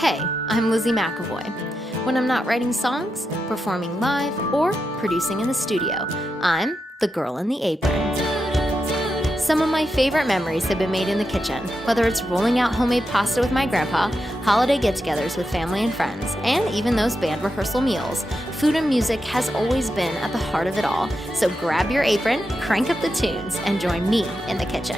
Hey, I'm Lizzy McAvoy. When I'm not writing songs, performing live, or producing in the studio, I'm the girl in the apron. Some of my favorite memories have been made in the kitchen, whether it's rolling out homemade pasta with my grandpa, holiday get-togethers with family and friends, and even those band rehearsal meals. Food and music has always been at the heart of it all, so grab your apron, crank up the tunes, and join me in the kitchen.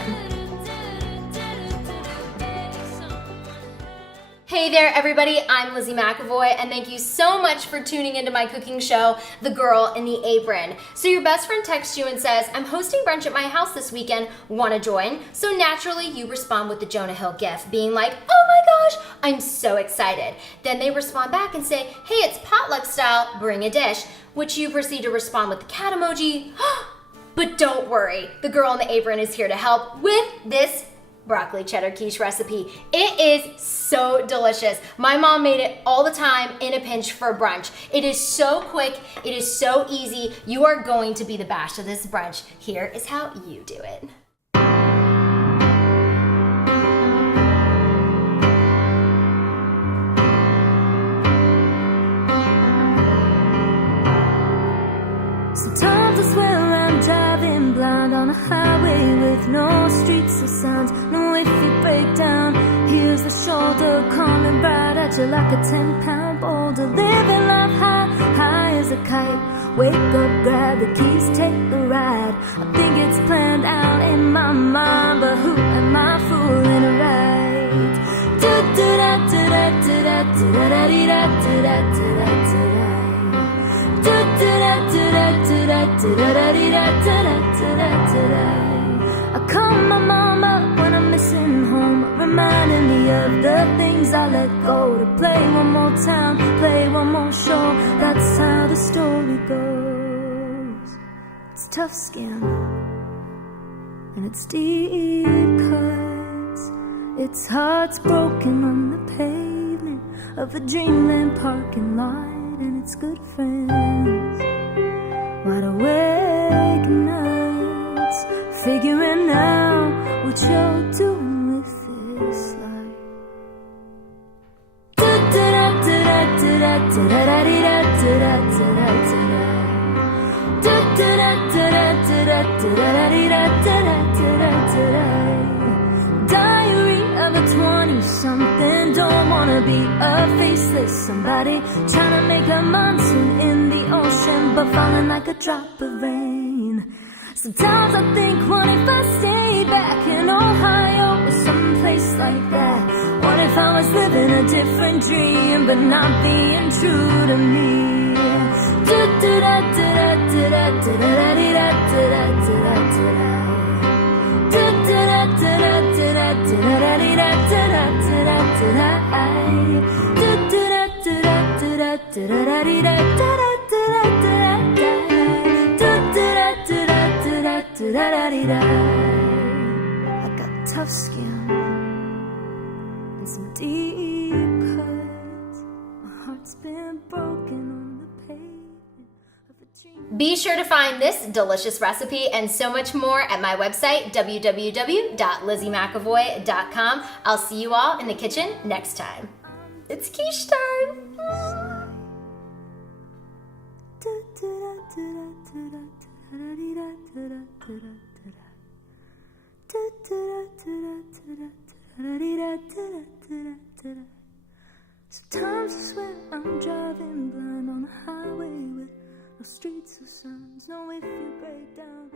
Hey there, everybody. I'm Lizzy McAvoy, and thank you so much for tuning into my cooking show, The Girl in the Apron. So your best friend texts you and says, I'm hosting brunch at my house this weekend, want to join? So naturally, you respond with the Jonah Hill gif, being like, oh my gosh, I'm so excited. Then they respond back and say, hey, it's potluck style, bring a dish, which you proceed to respond with the cat emoji. But don't worry, The Girl in the Apron is here to help with this broccoli cheddar quiche recipe. It is so delicious. My mom made it all the time in a pinch for brunch. It is so quick, it is so easy. You are going to be the bash of this brunch. Here is how you do it. Sometimes I swear I'm driving blind on a highway with no streets or signs. No, if you break down, here's the shoulder coming right at you like a 10-pound boulder. Living life high, high as a kite. Wake up, grab the keys, take the ride. I think it's planned out in my mind, but who am I fooling right? I call my mom up when I'm missing home, reminding me of the things I let go. To play one more time, play one more show. That's how the story goes. It's tough skin and it's deep cuts. Its heart's broken on the pavement of a dreamland parking lot, and it's good friends wide awake nights, figuring out what you're doing with this life. Diary of a 20-something, don't wanna be a faceless somebody, trying to make a monsoon in the ocean, but falling like a drop of rain. Sometimes I think, what if I stay back in Ohio or someplace like that? What if I was living a different dream, but not being true to me? I got tough skin and some deep cuts. My heart's been broken on the pavement of a dream. Be sure to find this delicious recipe and so much more at my website, www.lizzymcavoy.com. I'll see you all in the kitchen next time. It's quiche time. Sometimes I swear I'm driving blind on a highway with no streets or signs. No, if you break down